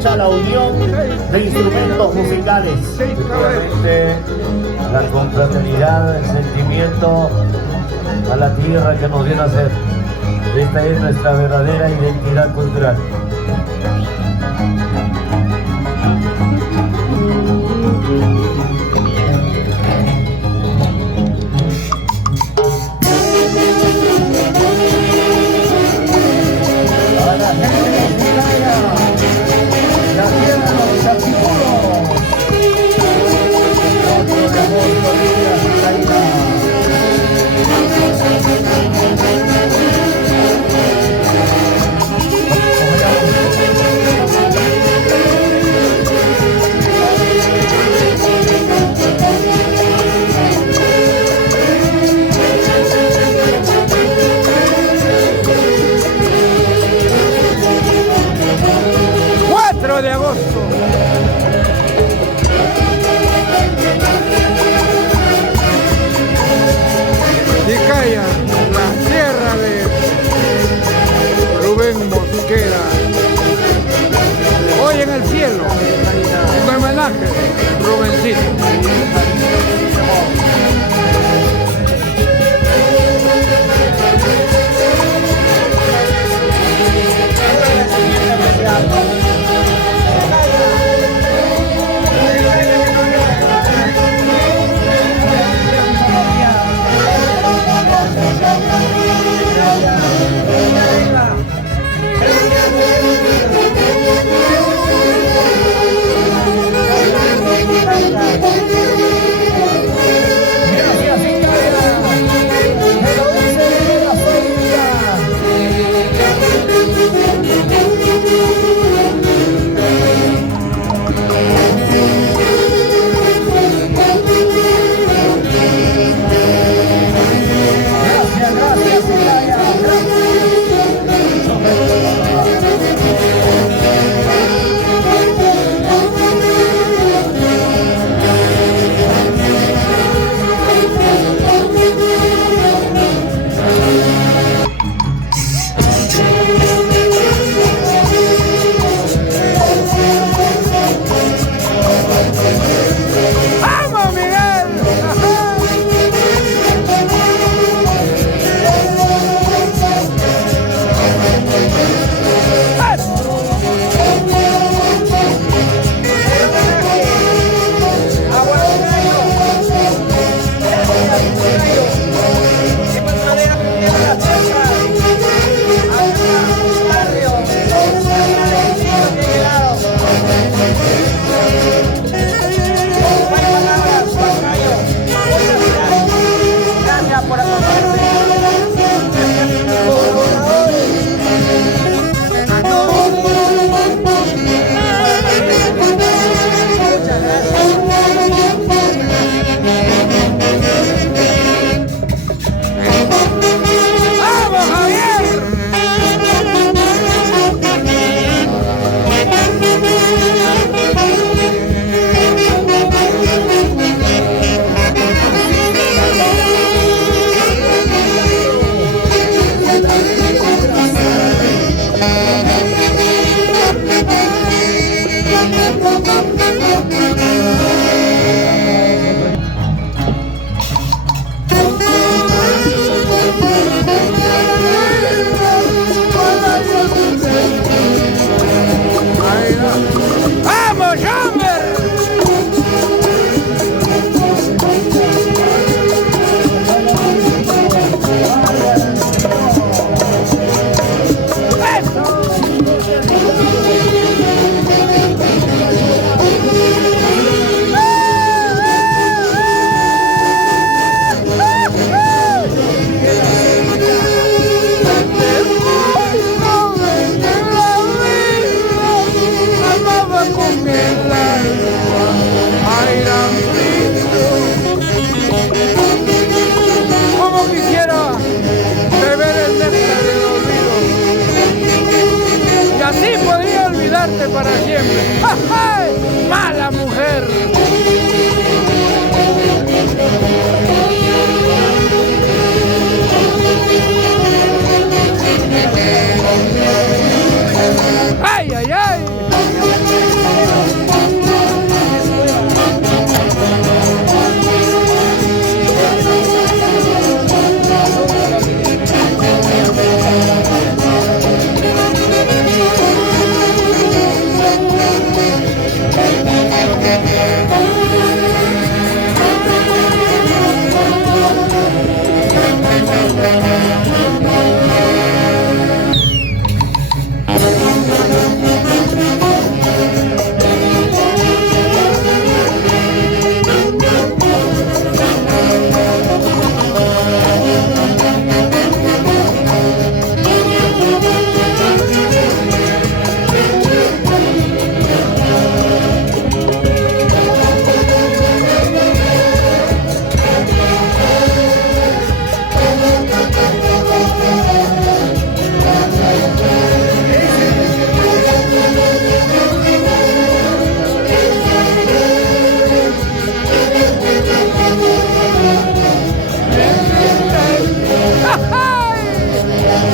escucha la unión de instrumentos musicales. Efectivamente, la confraternidad, el sentimiento a la tierra que nos viene a hacer. Esta es nuestra verdadera identidad cultural. A la gente de Chiclayo, la tierra de los chapicuros. 4 de agosto, Villa Chiclayo. De agosto. Chicaya, la tierra de Rubén Mosquera. Hoy en el cielo, un homenaje, Rubencito.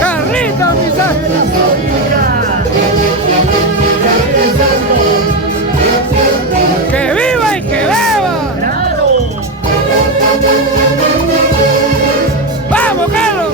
Carrita, mis ¡que viva y que beba! ¡Vamos, Carlos!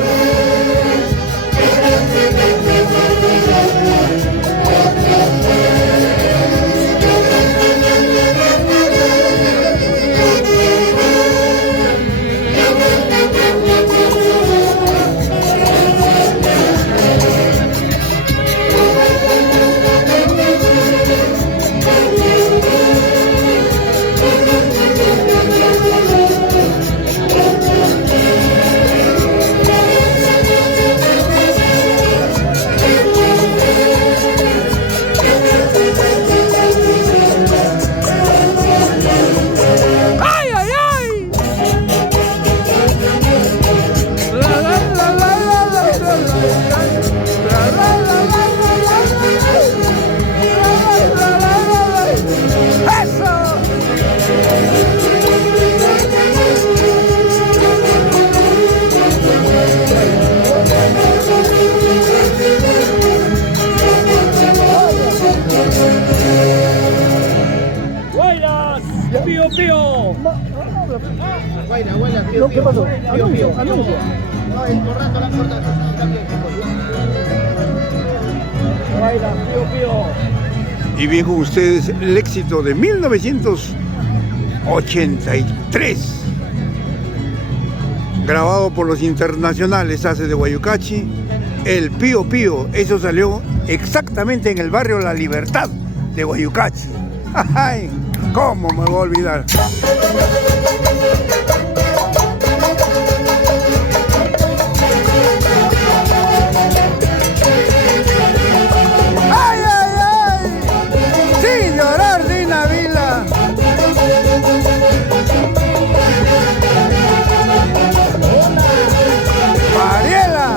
Pío, pío. No, ¿qué pasó? Anuncio. No, el corrato la corta. Baila, pío, pío. Y bien con ustedes el éxito de 1983, grabado por los internacionales Haces de Guayucachi, el Pío Pío. Eso salió exactamente en el barrio La Libertad de Guayucachi. ¡Ay! ¿Cómo me voy a olvidar? ¡Ay, ay, ay! ¡Sin llorar, Dina Vila! Mariela,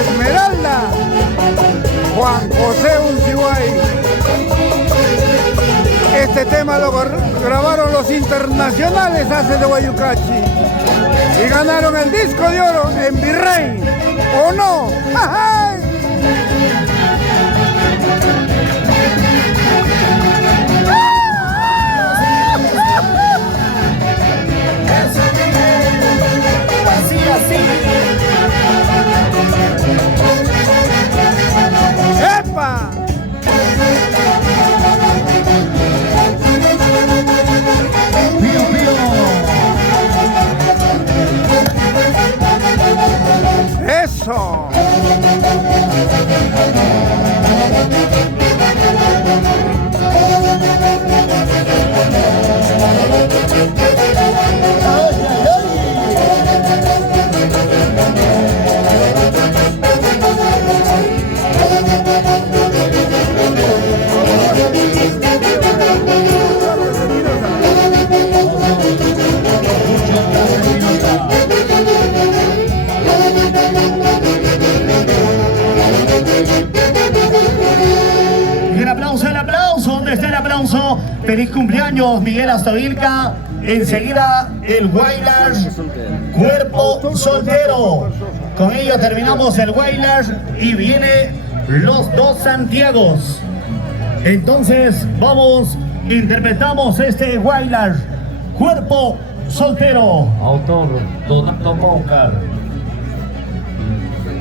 Esmeralda, Juan José Unciguay. Este tema lo grabaron los internacionales Haces de Guayucachi y ganaron el disco de oro en Virrey, ¿o no? ¡Ay! ¡Epa! Pío, pío. ¡Eso! El aplauso, ¿dónde está el aplauso? Feliz cumpleaños, Miguel Astovilca. Enseguida el Wailers Cuerpo Soltero. Con ello terminamos el Wailers y viene los dos Santiagos. Entonces vamos, interpretamos este Wailers Cuerpo Soltero. Autor, Donato Moncar.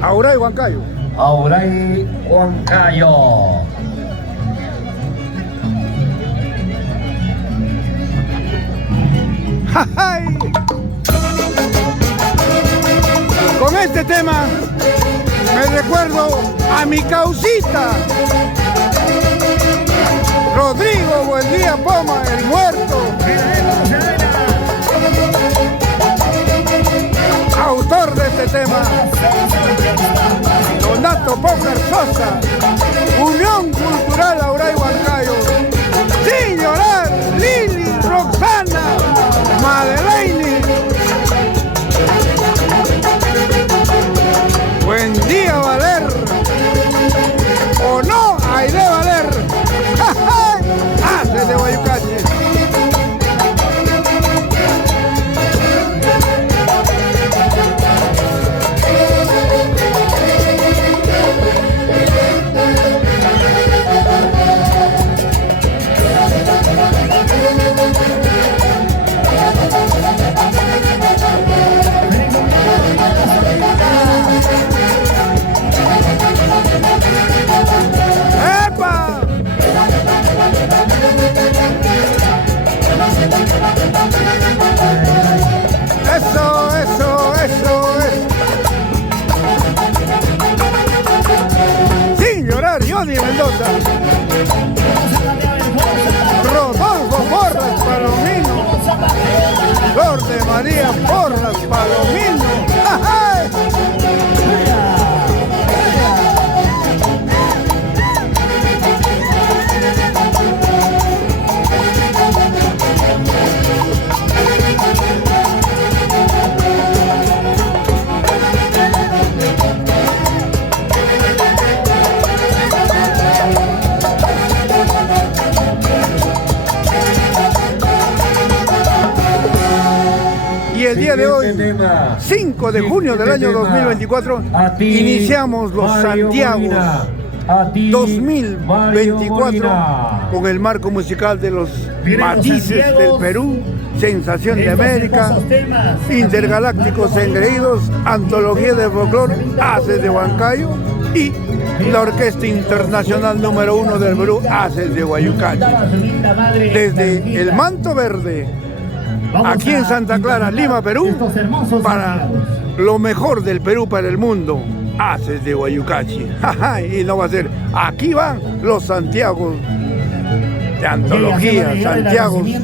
Auray Huancayo. Auray Huancayo. ¡Ay! Con este tema me recuerdo a mi causita, Rodrigo Buendía Poma, el muerto, autor de este tema. Donato Pócar Sosa, Unión Cultural Auray Huancayo, Sin Llorar, Lili, Roxana, Madeleine. Buen día, Valer. O no, hay de Valer. Haces de Guayucachi. Mendoza, Rodolfo Porras Palomino, Flor de María Porras Palomino. ¡Ajá! Y el día de hoy, 5 de junio del año 2024, iniciamos los Santiagos 2024 con el marco musical de los Matices del Perú, Sensación de América, Intergalácticos Engreídos, Antología de Folclor, Haces de Huancayo y la Orquesta Internacional número 1 del Perú, Haces de Guayucachi. Desde el Manto Verde, aquí en Santa Clara, Lima, Perú, para lo mejor del Perú para el mundo, Haces de Guayucachi. Y no va a ser, aquí van los Santiagos de antología, Santiagos de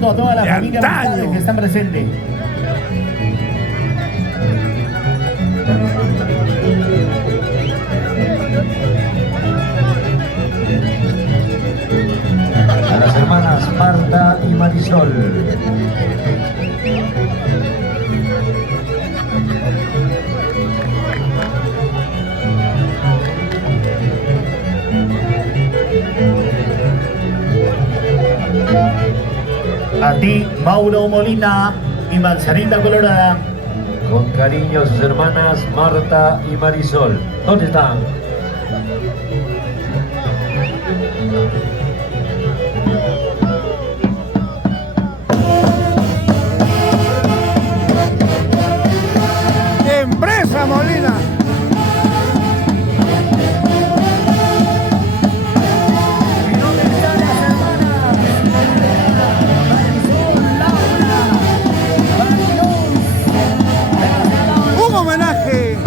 antaño. Que están presentes. A las hermanas Marta y Marisol. A ti, Mauro Molina y Manzanita Colorada. Con cariño sus hermanas Marta y Marisol. ¿Dónde están? Empresa Molina. Un homenaje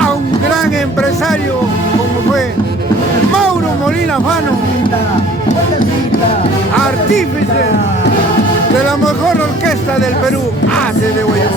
a un gran empresario como fue Mauro Molina Fano, artífice de la mejor orquesta del Perú, Haces de Guayucachi.